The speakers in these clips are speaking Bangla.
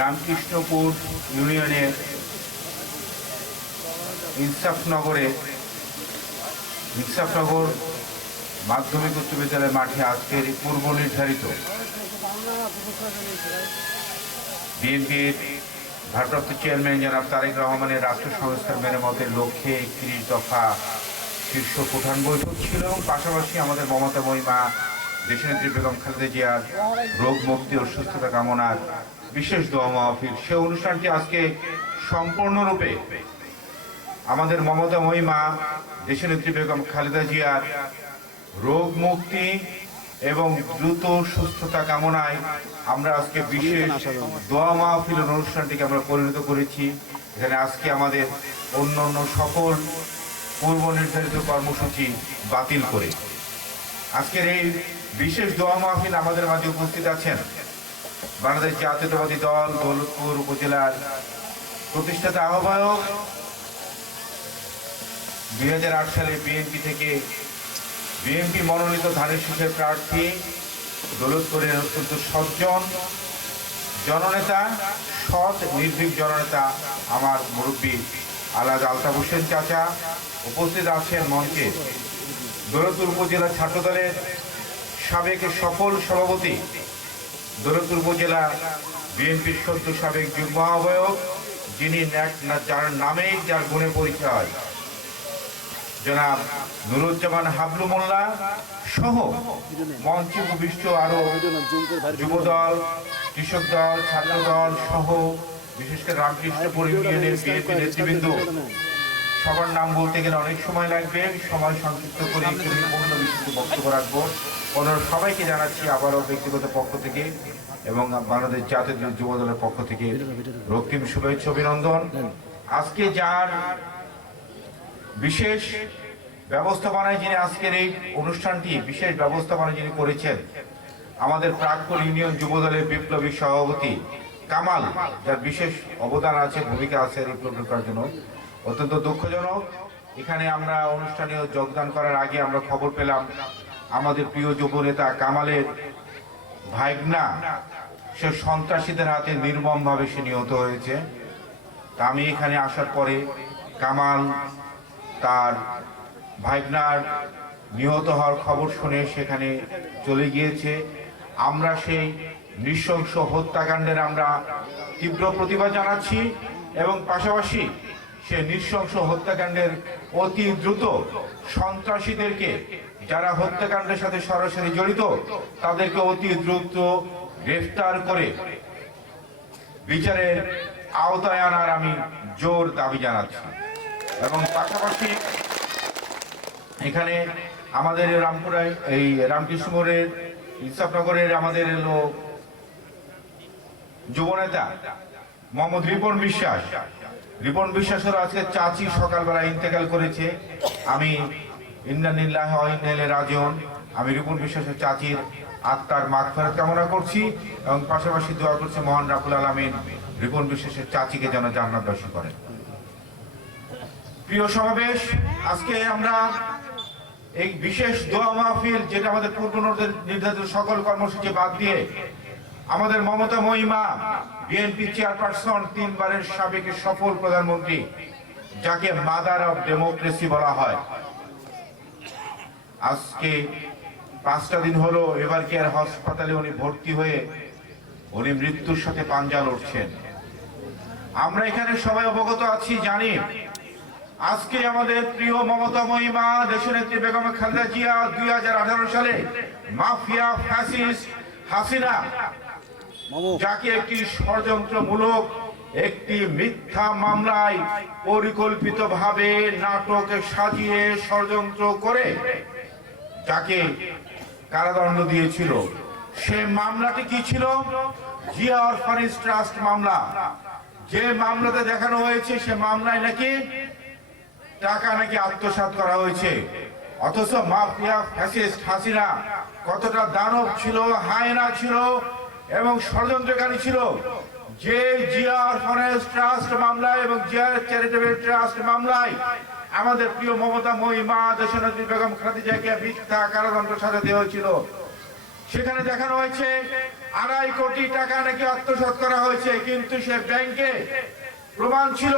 রামকৃষ্ণপুর ইউনিয়নের ইনসাফনগর মাধ্যমিক উচ্চ বিদ্যালয় মাঠে আজকের পূর্ব নির্ধারিত বিএনপির ভারপ্রাপ্ত চেয়ারম্যান জনাব তারেক রহমানের রাষ্ট্র সংস্কার মেরামতের লক্ষ্যে ৩১ দফা শীর্ষ প্রধান বৈঠক ছিল এবং পাশাপাশি আমাদের মমতাময়ী মা দেশনেত্রী বেগম খালেদা জিয়ার রোগ মুক্তি ও সুস্থতা কামনার বিশেষ দোয়া মাহফিল। সে অনুষ্ঠানটি আজকে সম্পূর্ণরূপে আমাদের মমতাময়ী মা দেশনেত্রী বেগম খালেদা জিয়ার রোগ মুক্তি এবং দ্রুত সুস্থতা কামনায় আমরা আজকে বিশেষ দোয়া মাহফিল অনুষ্ঠানটিকে আমরা পরিণত করেছি। এখানে আজকে আমাদের অন্য সকল পূর্ব নির্ধারিত কর্মসূচি বাতিল করে আজকের এই বিশেষ দোয়া মাহফিল আমাদের মাঝে উপস্থিত আছেন বাংলাদেশ জাতীয়তাবাদী দল দৌলতপুর উপজেলার প্রতিষ্ঠাতা আহ্বায়ক, 2008 সালে বিএনপি মনোনীত ধানের শীষের প্রার্থী, দৌলতপুরের অত্যন্ত সজ্জন জননেতা, সৎ নির্ভীক জননেতা আমার মুরব্বী আলহাজ আলতাফ হোসেন চাচা। উপস্থিত আছেন মঞ্চে দৌলতপুর উপজেলা ছাত্রদলের সাবেক সফল সভাপতি, দৌলতপুর উপজেলা বিএনপির সদ্য সাবেক যুগ্ম আহ্বায়ক, যিনি যার নামেই যার গুণে পরিচয়, জনাব নুরুজ্জামান হাবলু মোল্লা সহ মঞ্চে উপবিষ্ট আরো যুবদল, কৃষক দল, ছাত্র দল সহ বিশেষ করে রামকৃষ্ণপুর ইউনিয়নের বিএনপি নেতৃবৃন্দ, সবার নাম বলতে গেলে অনেক সময় লাগবে, সময় সংক্ষিপ্ত করে একটু পূর্ণ বিষয়টি বক্তব্য রাখবো। ওনারা সবাইকে জানাচ্ছি আবারও ব্যক্তিগত পক্ষ থেকে এবং বাংলাদেশ জাতীয় যুব দলের পক্ষ থেকে রক্তিম শুভেচ্ছা অভিনন্দন। আজকে যার বিশেষ ব্যবস্থাপনায় যিনি আজকের এই অনুষ্ঠানটি বিশেষ ব্যবস্থাপনা যিনি করেছেন, আমাদের প্রাক্তন ইউনিয়ন যুব দলের বিপ্লবী সভাপতি কামাল, যার বিশেষ অবদান আছে, ভূমিকা আছে এই প্রোগ্রামের জন্য। অত্যন্ত দুঃখজনক, এখানে আমরা অনুষ্ঠানে যোগদান করার আগে আমরা খবর পেলাম আমাদের প্রিয় যুব নেতা কামালের ভাইগনা সে সন্ত্রাসীদের হাতে নির্মমভাবে সে নিহত হয়েছে। তা আমি এখানে আসার পরে কামাল তার ভাইগনার নিহত হওয়ার খবর শুনে সেখানে চলে গিয়েছে। আমরা সেই নৃশংস হত্যাকাণ্ডের আমরা তীব্র প্রতিবাদ জানাচ্ছি এবং পাশাপাশি সে নৃশংস হত্যাকাণ্ডের অতি দ্রুত সন্ত্রাসীদেরকে, যারা হত্যাকাণ্ডের সাথে সরাসরি জড়িত, তাদেরকে অতি দ্রুত গ্রেফতার করে বিচারের আওতায় আনার আমি জোর দাবি জানাচ্ছি। এবং পাশাপাশি এখানে আমাদের রামপুরায় এই রামকৃষ্ণপুরের ইনসাফনগরের আমাদের এলো যুবনেতা মোহাম্মদ রিপন বিশ্বাসের আজকে চাচি সকালবেলা ইন্তেকাল করেছে। আমি ইন্নালিল্লাহি ওয়া ইন্না ইলাইহি রাজিউন, আমি রিপন বিশ্বাসের চাচির আত্মার মাগফিরাত কামনা করছি এবং পাশাপাশি দোয়া করছি মহান রাব্বুল আলামিন রিপন বিশ্বাসের চাচিকে যেন জান্নাতবাসী করেন। প্রিয় সমাবেশ, আজকে আমরা এই বিশেষ দোয়া মাহফিল, যেটা আমাদের পূর্ব নির্ধারিত সকল কর্মসূচি বাদ দিয়ে আমাদের মমতাময়ী মা বিএনপি চেয়ারপারসন, 3 বারের সাবেক সফল প্রধানমন্ত্রী, যাকে মাদার অফ ডেমোক্রেসি বলা হয়, আজকে 5টা দিন হলো এভার কেয়ার হাসপাতালে উনি ভর্তি হয়ে উনি মৃত্যুর সাথে পাঞ্জা লড়ছেন। আমরা এখানে সবাই অবগত আছি, জানি আজকে আমাদের প্রিয় মমতাময়ী মা দেশনেত্রী বেগম খালেদা জিয়া 2018 সালে মাফিয়া ফ্যাসিস্ট হাসিনা, যাকে একটি ষড়যন্ত্রমূলক একটি মিথ্যা মামলায় পরিকল্পিতভাবে নাটক সাজিয়ে ষড়যন্ত্র করে যাকে কারাদণ্ড দিয়েছিল। সে মামলাটি কি ছিল? জিয়া অরফানেজ ট্রাস্ট মামলা। যে মামলাতে দেখানো হয়েছে সে মামলায় নাকি টাকা নাকি আত্মসাৎ করা হয়েছে, অথচ মাফিয়া ফ্যাসিস্ট হাসিনা কতটা দানব ছিল, হায়না ছিল এবং ষড়যন্ত্রকারী ছিল। যে জিয়া অরফানেজ ট্রাস্ট মামলায় এবং জিয়া চ্যারিটেবল ট্রাস্ট মামলায় আমাদের প্রিয় মমতাময়ী মা দেশনেত্রী বেগম খালেদা জিয়াকে মিথ্যা কারাদণ্ড সাজা দেওয়া হয়েছিল, সেখানে দেখানো হয়েছে 2.5 কোটি টাকা নাকি আত্মসাৎ করা হয়েছে, কিন্তু সে ব্যাংকে প্রমাণ ছিল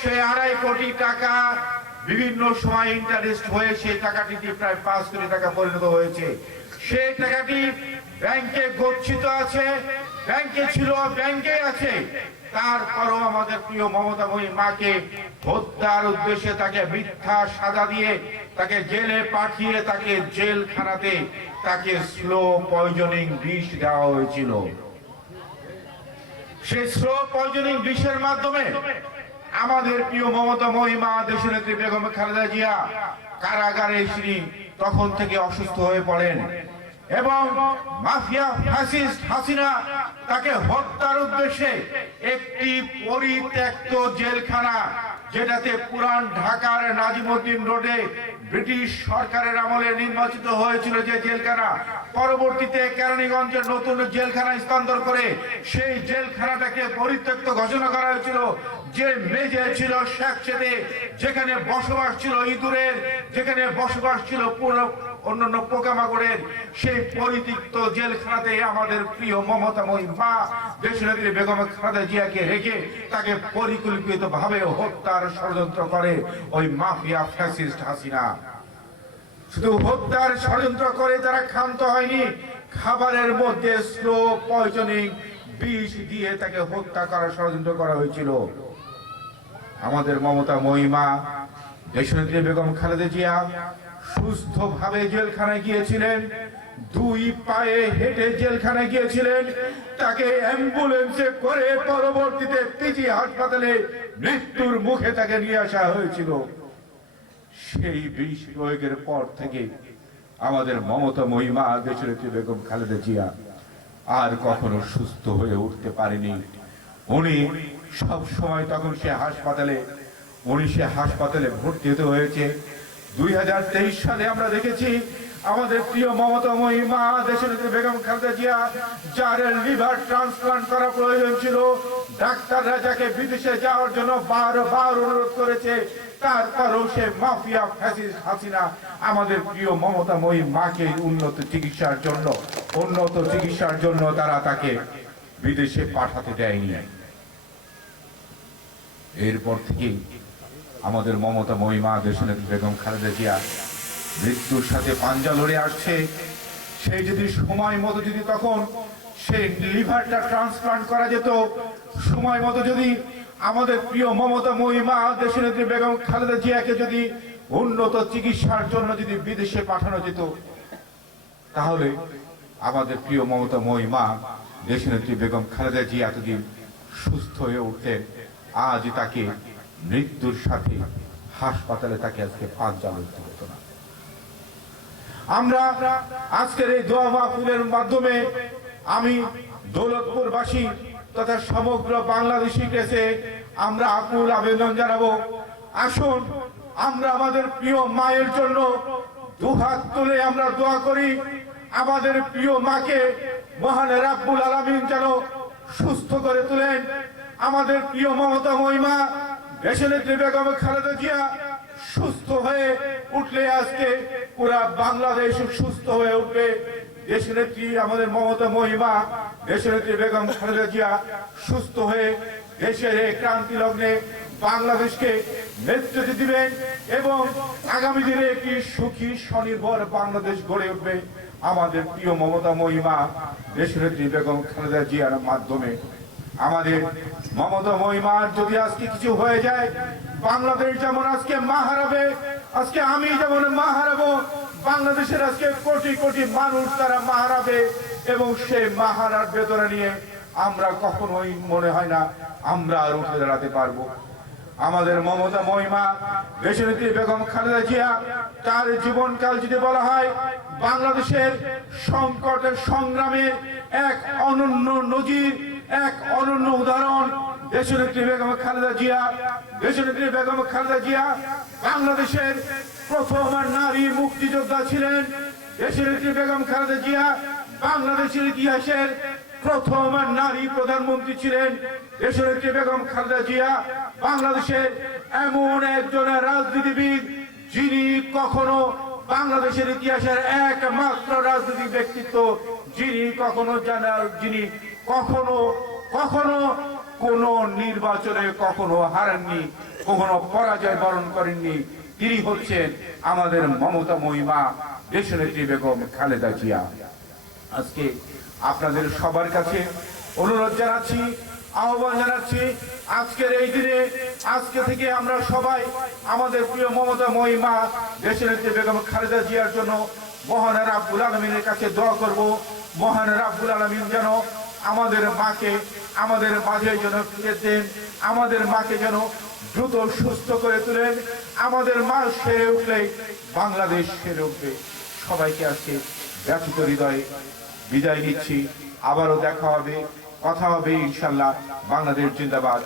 সে 2.5 কোটি টাকা বিভিন্ন সময় ইন্টারেস্ট হয়ে সেই টাকাটি প্রায় 5 কোটি টাকা পরিণত হয়েছে। সেই টাকাটি ব্যাংকে গচ্ছিত আছে, ব্যাংকে ছিল, ব্যাংকে আছে। তারপরও আমাদের প্রিয় মমতাময়ী মাকে হত্যার উদ্দেশ্যে তাকে মিথ্যা সাজা দিয়ে তাকে জেলে পাঠিয়ে তাকে জেলখানাতে তাকে স্লো পয়জনিং বিষ দেওয়া হয়েছিল। সেই স্লো পয়জনিং বিষের মাধ্যমে আমাদের প্রিয় মমতাময়ী মা দেশনেত্রী বেগম খালেদা জিয়া কারাগারে তিনি তখন থেকে অসুস্থ হয়ে পড়েন এবং মাফিয়া ফ্যাসিস্ট হাসিনা তাকে হত্যার উদ্দেশ্যে একটি পরিত্যক্ত জেলখানা, যেটাতে পুরান ঢাকার নাজিমউদ্দিন রোডে ব্রিটিশ সরকারের আমলে নির্বাচিত হয়েছিল যে জেলখানা, পরবর্তীতে কেরানীগঞ্জের নতুন জেলখানা স্থানান্তর করে সেই জেলখানাটাকে পরিত্যক্ত ঘোষণা করা হয়েছিল। যে মেঝে ছিল স্যাঁতসেঁতে, যেখানে বসবাস ছিল ইঁদুরের, যেখানে বসবাস ছিল পুরো অন্যান্য পোকামাকড়ের, সেই পরিত্যক্ত জেলখানাতে আমাদের প্রিয় মমতাময়ী মা দেশনেত্রী বেগম খালেদা জিয়াকে রেখে তাকে পরিকল্পিতভাবে হত্যার ষড়যন্ত্র করে ওই মাফিয়া ফ্যাসিস্ট হাসিনা। শুধু হত্যার ষড়যন্ত্র করে তারা ক্ষান্ত হয়নি, খাবারের মধ্যে স্লো পয়জনিং বিষ দিয়ে তাকে হত্যা করার ষড়যন্ত্র করা হয়েছিল। আমাদের মমতাময়ী মা দেশনেত্রী বেগম খালেদা জিয়া সুস্থভাবে জেলখানায় গিয়েছিলেন, 2 পায়ে হেঁটে জেলখানায় গিয়েছিলেন, তাকে অ্যাম্বুলেন্সে করে পরবর্তীতে পিজি হাসপাতালে মৃত্যুর মুখে তাকে নিয়ে আসা হয়েছিল। সেই বিষ প্রয়োগের পর থেকে আমাদের মমতাময়ী মা দেশনেত্রী বেগম খালেদা জিয়া আর কখনো সুস্থ হয়ে উঠতে পারেনি। উনি সব সময় তখন সে হাসপাতালে ভর্তি হতে হয়েছে। 2023 সালে আমরা দেখেছি আমাদের প্রিয় মমতাময়ী মা দেশনেত্রী বেগম খালেদা জিয়া, যার লিভার ট্রান্সপ্লান্ট করা প্রয়োজন ছিল, ডাক্তাররা যাকে বিদেশে যাওয়ার জন্য বারবার অনুরোধ করেছে, তারপরও সে মাফিয়া ফ্যাসিস্ট হাসিনা আমাদের প্রিয় মমতাময়ী মাকে উন্নত চিকিৎসার জন্য তারা তাকে বিদেশে পাঠাতে দেয়নি। এরপর থেকে আমাদের মমতাময়ী মা দেশনেত্রী বেগম খালেদা জিয়া মৃত্যুর সাথে পাঞ্জা লড়ে আসছে। সেই যদি সময় মতো যদি তখন সেই লিভারটা ট্রান্সপ্লান্ট করা যেত, সময় মতো যদি আমাদের প্রিয় মমতাময়ী মা দেশনেত্রী বেগম খালেদা জিয়াকে যদি উন্নত চিকিৎসার জন্য যদি বিদেশে পাঠানো যেত, তাহলে আমাদের প্রিয় মমতাময়ী মা দেশনেত্রী বেগম খালেদা জিয়া এতদিন সুস্থ হয়ে উঠতেন। আজ তাকে মৃত্যুর সাথে হাসপাতালে তাকে আজকে পাঞ্জা লড়তে হতো না। আমরা আজকের এই দোয়া মাহফিলের মাধ্যমে আমি দৌলতপুরবাসী তথা সমগ্র বাংলাদেশী কাছে আমরা আকুল আবেদন জানাবো, আসুন আমরা আমাদের প্রিয় মায়ের জন্য দুহাত তুলে আমরা দোয়া করি। আমাদের প্রিয় মাকে মহান রাব্বুল আলামিন যেন সুস্থ করে তোলেন। আমাদের প্রিয় মমতাময়ী মা দেশনেত্রী বেগম খালেদা জিয়া সুস্থ হয়ে উঠলে আজকে পুরা বাংলাদেশ সুস্থ হয়ে উঠবে। দেশনেত্রী আমাদের মমতাময়ী মা দেশনেত্রী বেগম খালেদা জিয়া সুস্থ হয়ে দেশের এই ক্রান্তি লগ্নে বাংলাদেশকে নেতৃত্ব দিবেন এবং আগামী দিনে একটি সুখী স্বনির্ভর বাংলাদেশ গড়ে উঠবে আমাদের প্রিয় মমতাময়ী মা দেশনেত্রী বেগম খালেদা জিয়ার মাধ্যমে। আমাদের মমতাময়ী মার যদি আজকে কিছু হয়ে যায়, বাংলাদেশ যেমন আজকে মা হারাবে, আজকে আমি যেমন মা হারাবো, বাংলাদেশের আজকে কোটি কোটি মানুষ তারা মা হারাবে এবং সেই মা হারার বেদনা নিয়ে আমরা কখনোই মনে হয় না আমরা আর উঠে দাঁড়াতে পারবো। আমাদের মমতাময়ী মা দেশনেত্রী বেগম খালেদা জিয়া তার জীবনকাল যদি বলা হয় বাংলাদেশের সংকটের সংগ্রামের এক অনন্য নজির, এক অনন্য উদাহরণ দেশনেত্রী বেগম খালেদা জিয়া। দেশনেত্রী বেগম খালেদা জিয়া বাংলাদেশের প্রথম নারী মুক্তিযোদ্ধা ছিলেন। দেশনেত্রী বেগম খালেদা জিয়া বাংলাদেশের ইতিহাসের প্রথম নারী প্রধানমন্ত্রী ছিলেন। দেশনেত্রী বেগম খালেদা জিয়া বাংলাদেশের এমন একজন রাজনীতিবিদ যিনি কখনো বাংলাদেশের ইতিহাসের একমাত্র রাজনৈতিক ব্যক্তিত্ব যিনি কখনো কখনো কোন নির্বাচনে কখনো হারেননি, কখনো পরাজয় বরণ করেননি, তিনি হচ্ছেন আমাদের মমতা মহিমা দেশনেত্রী বেগম খালেদা জিয়া। আজকে আপনাদের সবার কাছে অনুরোধ জানাচ্ছি, আহ্বান জানাচ্ছি, আজকের এই দিনে আজকে থেকে আমরা সবাই আমাদের প্রিয় মমতা মহিমা দেশনেত্রী বেগম খালেদা জিয়ার জন্য মহান রাব্বুল আলামিনের কাছে দোয়া করব। মহান রাব্বুল আলামিন যেন আমাদের মাকে আমাদের মাঝে যেন ফিরে দেন, আমাদের মাকে যেন দ্রুত সুস্থ করে তুলেন। আমাদের মা সেরে উঠলেই বাংলাদেশ সেরে উঠবে। সবাইকে আজকে ব্যথিত হৃদয়ে বিদায় নিচ্ছি। আবারও দেখা হবে, কথা হবে ইনশাল্লাহ। বাংলাদেশ জিন্দাবাদ।